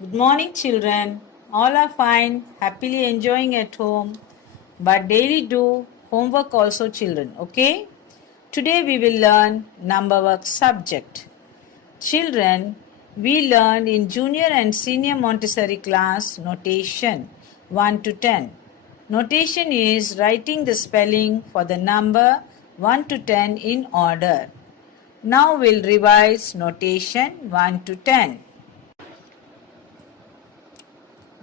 Good morning, children. All are fine, happily enjoying at home, but daily do homework also, children. Okay? Today we will learn number work subject. Children, we learned in junior and senior Montessori class notation 1 to 10. Notation is writing the spelling for the number 1 to 10 in order. Now we'll revise notation 1 to 10.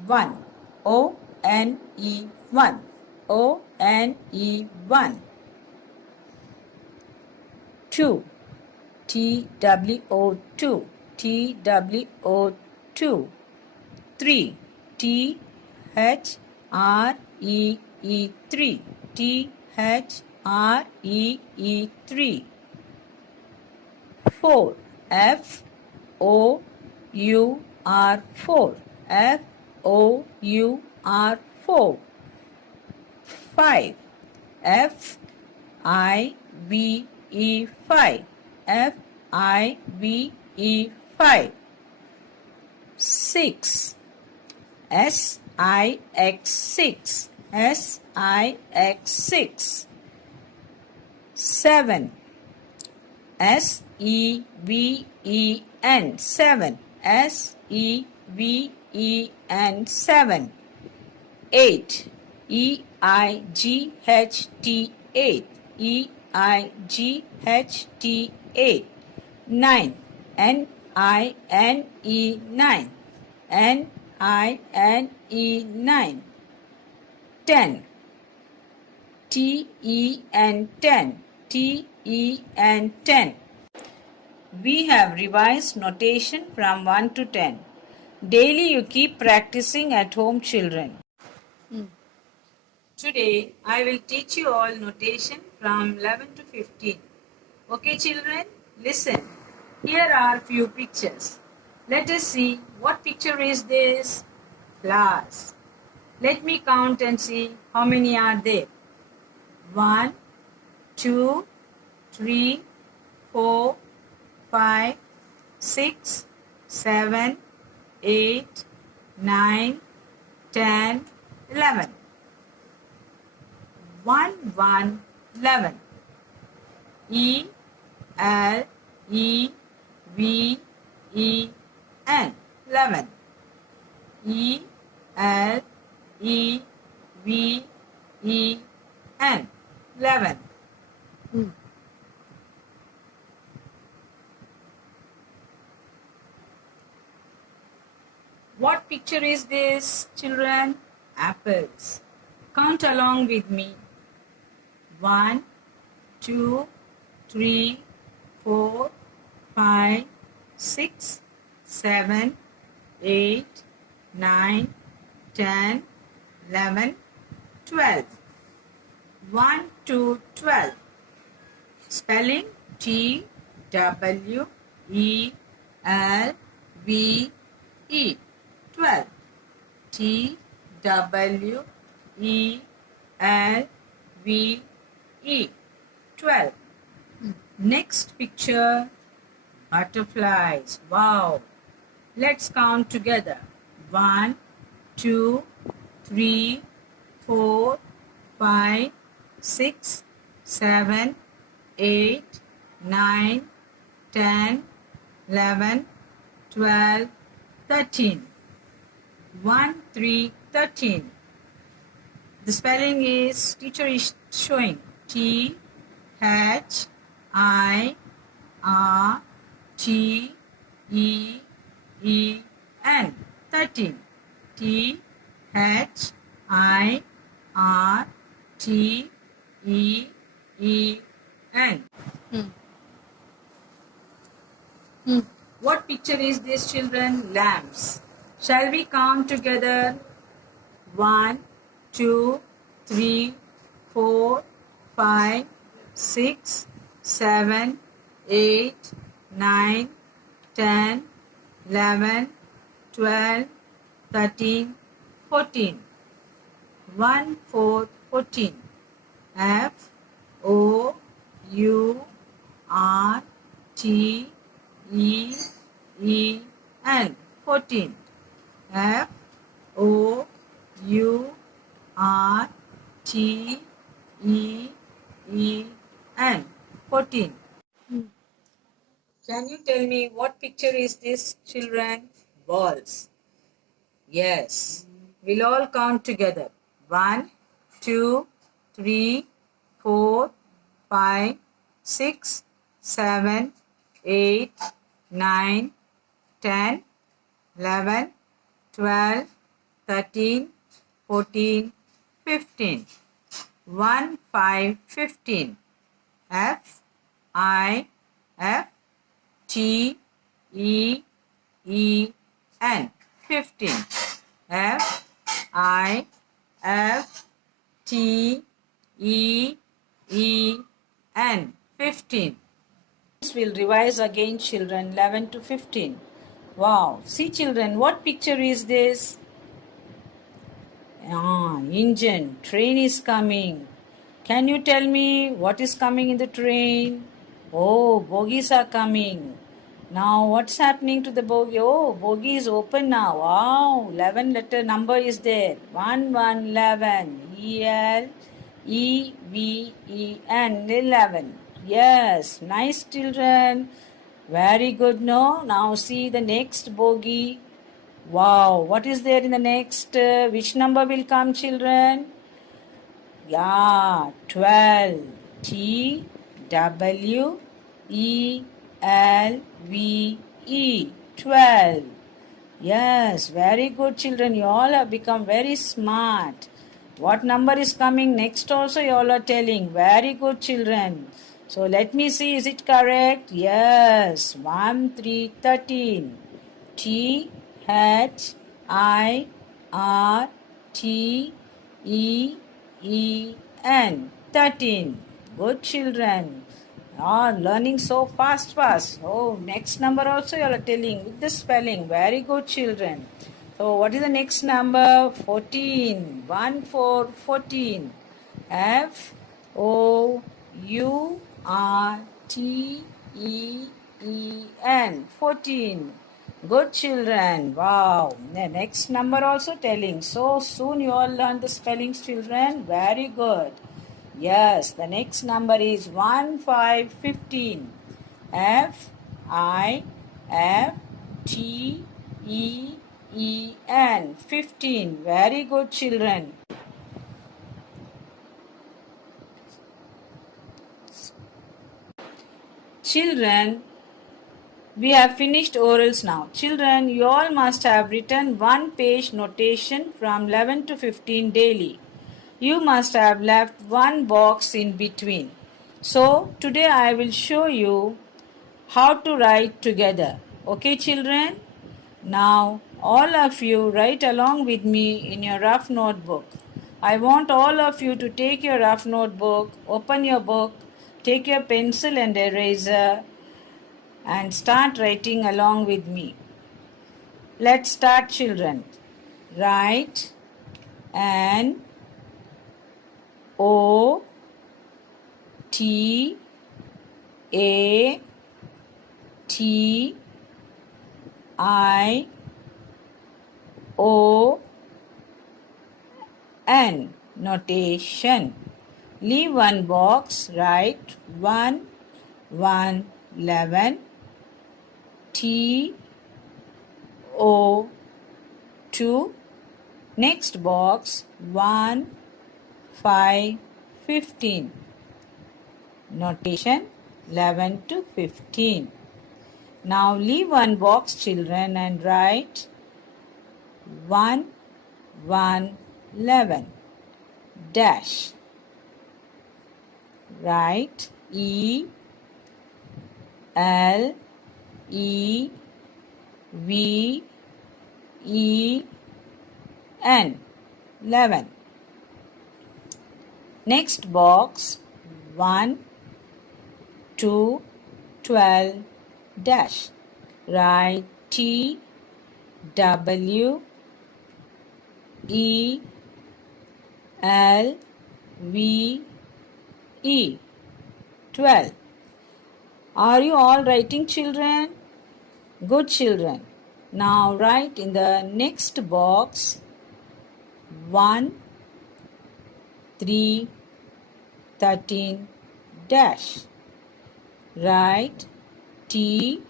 1. O-N-E 1. O-N-E 1. 2. T-W-O 2. T-W-O 2. 3. T-H-R-E-E 3. T-H-R-E-E 3. 4. F-O-U-R 4. F-O-U-R 4. 5. F-I-V-E 5. F-I-V-E 5. 6. S-I-X 6. S-I-X 6. 7. S-E-V-E-N 7. S-E-V-E-N 7. 8. E-I-G-H-T 8. E-I-G-H-T 8. 9. N-I-N-E 9. N-I-N-E 9. 10. T-E-N 10. T-E-N 10. We have revised notation from 1 to 10. Daily you keep practicing at home, children. Today I will teach you all notation from 11 to 15. Okay, children? Listen. Here are few pictures. Let us see what picture is this? Flowers. Let me count and see how many are there. 1, 2, 3, 4, 5, 6, 7, 8, 9, 10, 11. 1, 1, 11. E, L, E, V, E, N. 11. E, L, E, V, E, N. 11. What picture is this, children? Apples. Count along with me. 1, 2, 3, 4, 5, 6, 7, 8, 9, 10, 11, 12. 1 to 12. Spelling T, W, E, L, V, E. 12. T, W, E, L, V, E. 12. Next picture, butterflies. Wow. Let's count together. 1, 2, 3, 4, 5, 6, 7, 8, 9, 10, 11, 12, 13. 1, 3, 13. The spelling is, teacher is showing T, H, I, R, T, E, E, N. 13. T, H, I, R, T, E, E, N. What picture is this, children? Lamps. Shall we count together? 1, 2, 3, 4, 5, 6, 7, 8, 9, 10, 11, 12, 13, 14. 1, 4, 14. F, O, U, R, T, E, E, N. 14. F O U R T E E N. 14. Can you tell me what picture is this, children? Balls. Yes. We'll all count together. 1, 2, 3, 4, 5, 6, 7, 8, 9, 10, 11, 12, 13, 14, 15. 1, 5, 15. F, I, F, T, E, E, N. 15. F, I, F, T, E, E, N. 15. We'll revise again, children. 11 to 15. Wow. See, children, what picture is this? Engine. Train is coming. Can you tell me what is coming in the train? Oh, bogies are coming. Now, what's happening to the bogie? Oh, bogie is open now. Wow, 11 letter number is there. 1111. E-L-E-V-E-N. 11. Yes, nice, children. Very good, no? Now, see the next bogie. Wow, what is there in the next? Which number will come, children? Yeah, 12. T W E L V E. 12. Yes, very good, children. You all have become very smart. What number is coming next also you all are telling. Very good, children. So let me see, is it correct? Yes, 1, 3, 13. T H I R T E E N. 13. Good, children. Learning so fast. Oh, next number also you are telling with the spelling. Very good, children. So what is the next number? 14. 1, 4, 14. F O U R T E E N. 14. Good, children. Wow. The next number also telling. So soon you all learn the spellings, children. Very good. Yes, the next number is 1, 5, 15. F I F T E E N. 15. Very good, children. Children, we have finished orals now. Children, you all must have written one page notation from 11 to 15 daily. You must have left one box in between. So, today I will show you how to write together. Okay, children? Now, all of you write along with me in your rough notebook. I want all of you to take your rough notebook, open your book, take your pencil and eraser, and start writing along with me. Let's start, children. Write N O T A T I O N. Notation. Leave one box. Write 1, 1, 11. T O 2. Next box 1, 5, 15. Notation 11 to 15. Now leave one box, children, and write 1, 1, 11. Dash. Write E L E V E N. 11. Next box 1, 2, 12 dash. Write T W E L V E. 12. Are you all writing, children? Good, children. Now write in the next box 1, 3, 13 dash. Write T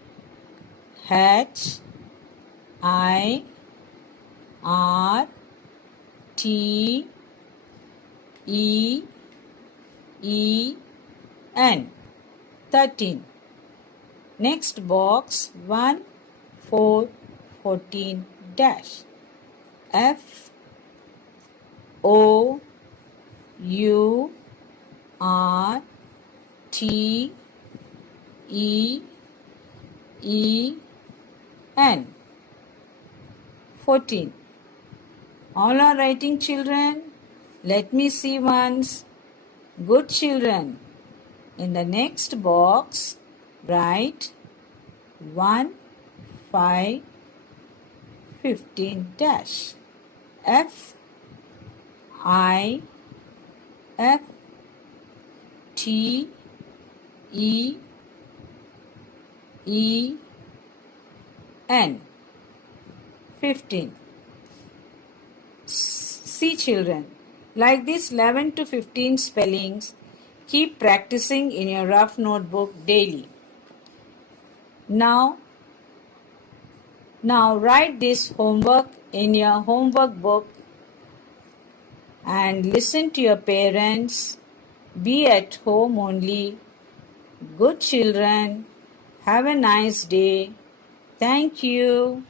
H I R T E E N 13. Next box 1, 4, 14 dash. F O U R T E E N 14. All are writing, children? Let me see once. Good children. In the next box, write 1, 5, 15 dash. F I F T E E N 15. See, children, like this 11 to 15 spellings, keep practicing in your rough notebook daily. Now write this homework in your homework book and listen to your parents. Be at home only. Good children. Have a nice day. Thank you.